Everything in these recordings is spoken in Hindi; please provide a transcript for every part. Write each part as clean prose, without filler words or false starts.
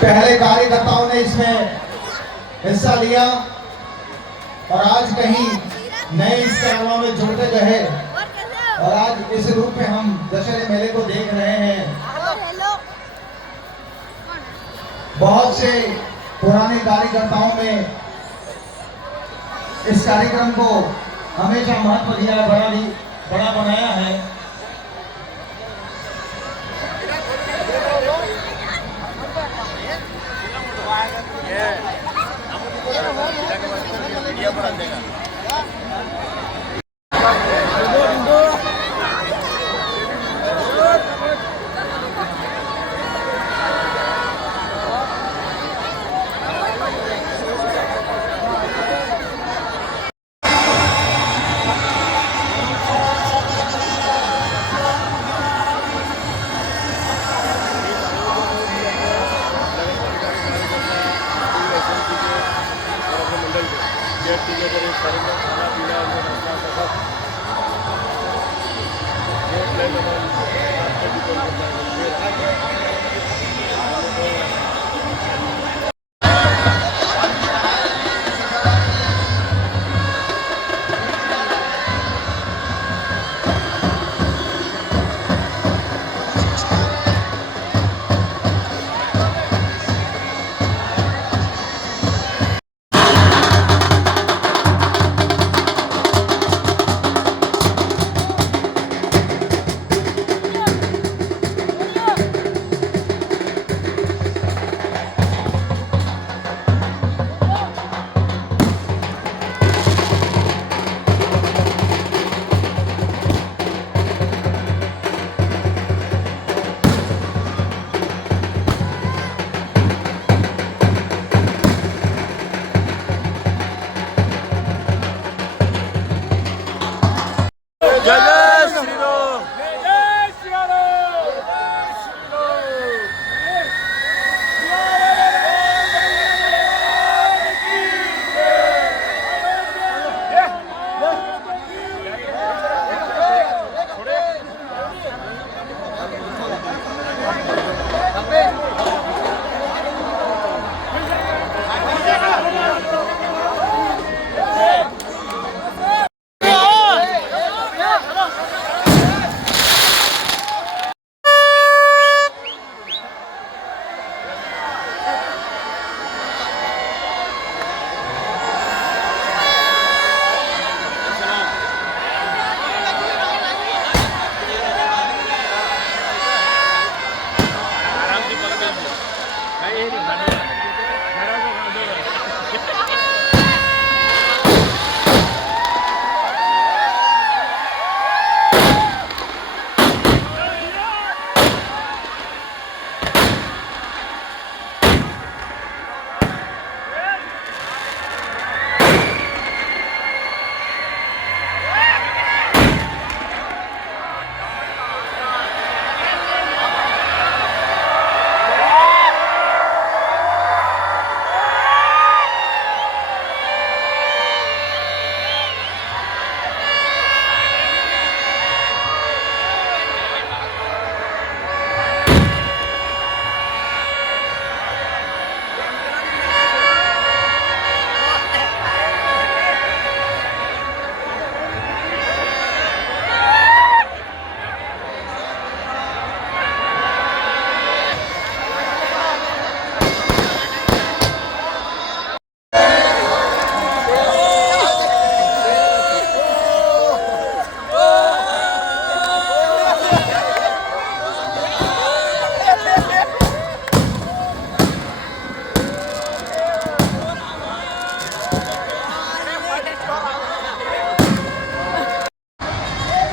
पहले कार्यकर्ताओं ने इसमें हिस्सा लिया और आज कहीं नए इस कार्यक्रम में जुड़ते रहे और आज इस रूप में हम दशहरे मेले को देख रहे हैं। बहुत से पुराने कार्यकर्ताओं ने इस कार्यक्रम को हमेशा महत्व दिया, बड़ा बनाया है।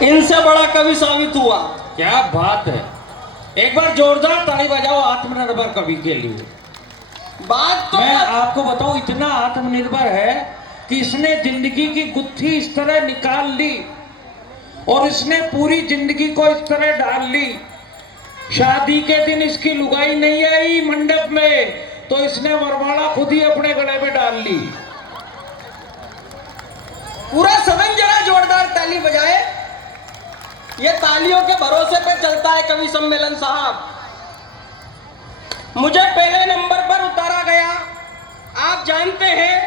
इनसे बड़ा कवि साबित हुआ। क्या बात है, एक बार जोरदार ताली बजाओ आत्मनिर्भर कवि के लिए। बात तो मैं आपको बताऊं, इतना आत्मनिर्भर है कि इसने जिंदगी की गुत्थी इस तरह निकाल ली और इसने पूरी जिंदगी को इस तरह डाल ली। शादी के दिन इसकी लुगाई नहीं आई मंडप में, तो इसने वरमाला खुद ही अपने गले में डाल ली। पूरा सदन जरा जोरदार ताली बजाए। ये तालियों के भरोसे पे चलता है कवि सम्मेलन साहब। मुझे पहले नंबर आप जानते हैं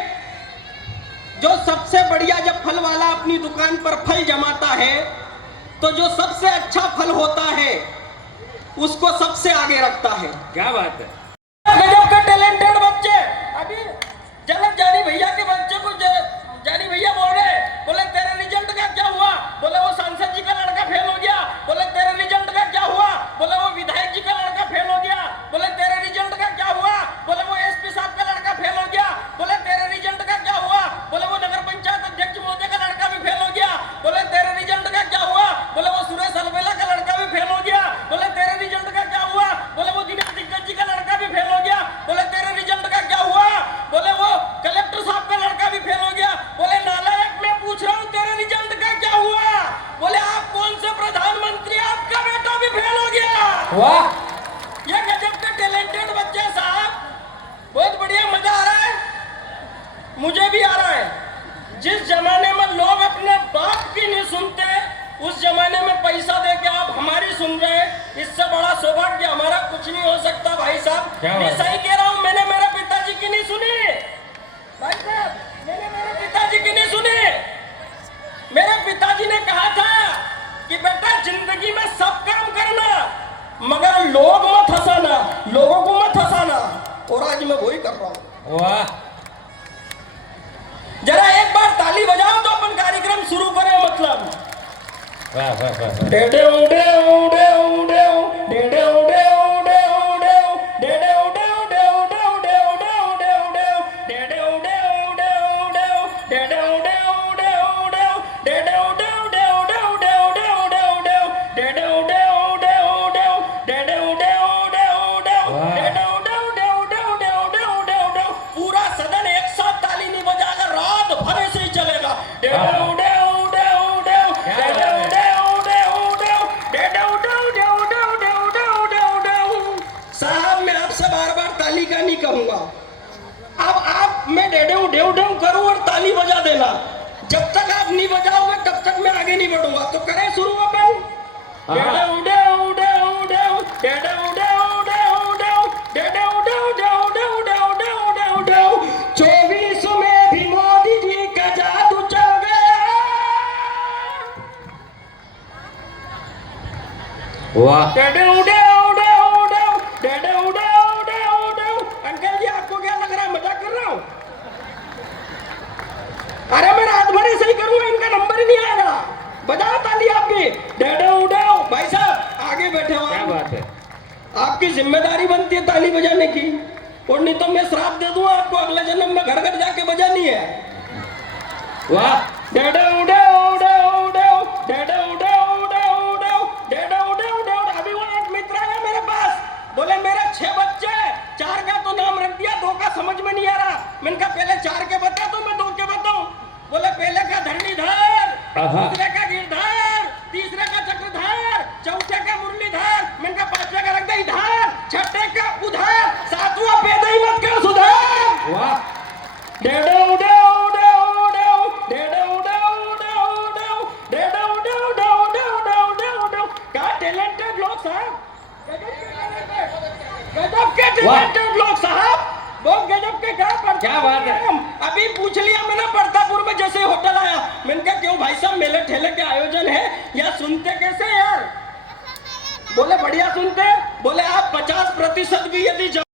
जो सबसे बढ़िया जब फल वाला अपनी दुकान पर फल जमाता है तो जो सबसे अच्छा फल होता है उसको सबसे आगे रखता है। क्या बात है। गजब के टैलेंटेड बच्चे। अभी जनक जानी भैया के बच्चे को जानी भैया बोल रहे, बोले तेरे रिजल्ट का क्या हुआ? बोले वो सांसद जी का लड़का फेल हो गया। बोले तेरे रिजल्ट का क्या हुआ? बोले वो विधायक जी का लड़का फेल हो गया। बोले तेरे रिजल्ट का क्या हुआ? बोले वो एसपी साहब का लड़का फेल हो गया। बोले तेरे रिजल्ट का क्या हुआ? बोले वो नगर पंचायत अध्यक्ष महोदय का लड़का भी फेल हो गया। बोले तेरे रिजल्ट का क्या हुआ? बोले वो सुरेश अलबेला का लड़का भी फेल हो गया। बोले तेरे रिजल्ट का क्या हुआ? बोले वो दिनेश दिग्गज जी का लड़का भी फेल हो गया। बोले तेरे रिजल्ट का क्या हुआ? बोले वो कलेक्टर साहब का लड़का भी फेल हो गया। बोले नालायक, मैं पूछ रहा हूँ तेरे रिजल्ट का क्या हुआ? बोले आप कौन से प्रधानमंत्री, आपका बेटा भी फेल हो गया। वाह, ये गजब के टैलेंटेड बच्चे साहब, बहुत बढ़िया, मजा आ रहा है, मुझे भी आ रहा है। जिस जमाने में लोग अपने बाप की नहीं सुनते, उस जमाने में पैसा दे के आप हमारी सुन रहे हैं, इससे बड़ा सौभाग्य हमारा कुछ नहीं हो सकता भाई साहब। क्या मैं बात? सही कह रहा हूँ, मैंने मेरे पिताजी की नहीं सुनी भाई साहब, मैंने मेरे पिताजी की नहीं सुनी। मेरे पिताजी ने कहा था कि बेटा जिंदगी में सब काम करना मगर लोग मत हंसाना, लोगों को मत हंसाना, और आज मैं वही कर रहा हूँ। वाह, जरा एक बार ताली बजाओ तो अपन कार्यक्रम शुरू करें। मतलब वाह, वाह, वाह, वाह। डेडे उडे उडे उडे डेडे उडे उडे उडे डेडे उडे उडे उडे उडे उडे उडे उडे डेडे उडे उडे उडे डेडे उडे उडे उडे डेडे उडे उडे उडे उडे उडे उडे उडे डेडे उडे उडे उडे डेडे उडे उडे उडे डेडे उडे उडे उडे उडे उडे उडे उडे। पूरा सदन एक साथ ताली नहीं बजाएगा, रात भर ऐसे ही चलेगा। डेडे उडे उडे उडे डेडे उडे उडे उडे डेडे उडे उडे उडे उडे उडे उडे उडे। साहब मैं आपसे बार बार ताली का नहीं कहूंगा, अब आप मैं डेडे उडे उडे करूं और ताली बजा देना। जब तक आप नहीं बजाओगे तब तक मैं आगे नहीं बढ़ूंगा। तो करें शुरू अपन। डेडे उडे उडे उडे डेडे उडे उडे उडे डेडे उडे उडे उडे उडे उडे उडे उडे 24 में भी मोदी जी का जादू चल गया। वाह, डेडे उडे उडे उडे डेडे उडे उडे उडे। अंकल जी आपको क्या लग रहा है, मजाक कर रहा हूँ? अरे मैं रात भर ऐसे ही करूंगा, इनका नंबर ही नहीं आएगा। बजाओ ताली आपकी। डेडे उडे भाई साहब आगे बैठे हो क्या आप। बात है। आपकी जिम्मेदारी बनती है ताली बजाने की, और नहीं तो मैं श्राप दे दूंगा आपको, अगले जन्म में घर घर जाके बजानी है। वाह, डेडे उडे उडे उडे डेडे उडे उडे उडे डेडे उडे उडे उडे। अभी वो एक मित्र आया मेरे पास, बोले मेरे 6 बच्चे, 4 का तो नाम रख दिया, 2 का समझ में नहीं आ रहा। मैंने कहा पहले 4 के बता दो, मैं 2 के बताऊं। बोले पहले का धरणीधर, दूसरे का गिरधर, तीसरे का चक्रधर, चौथे का मुरलीधर, मैंने कहा 5वें का रख दे इधर, छठे का उधर, 7वां पैदा ही मत कर सुधर। वाह, डेडे उडे उडे उडे डेडे उडे उडे उडे डेडे उडे उडे उडे उडे उडे उडे। क्या टैलेंटेड लोग साहब, गजब के टैलेंटेड लोग साहब, बहुत गजब के। क्या बात है। अभी पूछ लिया मैंने प्रतापपुर में जैसे होटल आया, मैंने कहा क्यों भाई साहब मेले ठेले के आयोजन है या सुनते कैसे यार? बोले बढ़िया सुनते। बोले आप 50% भी यदि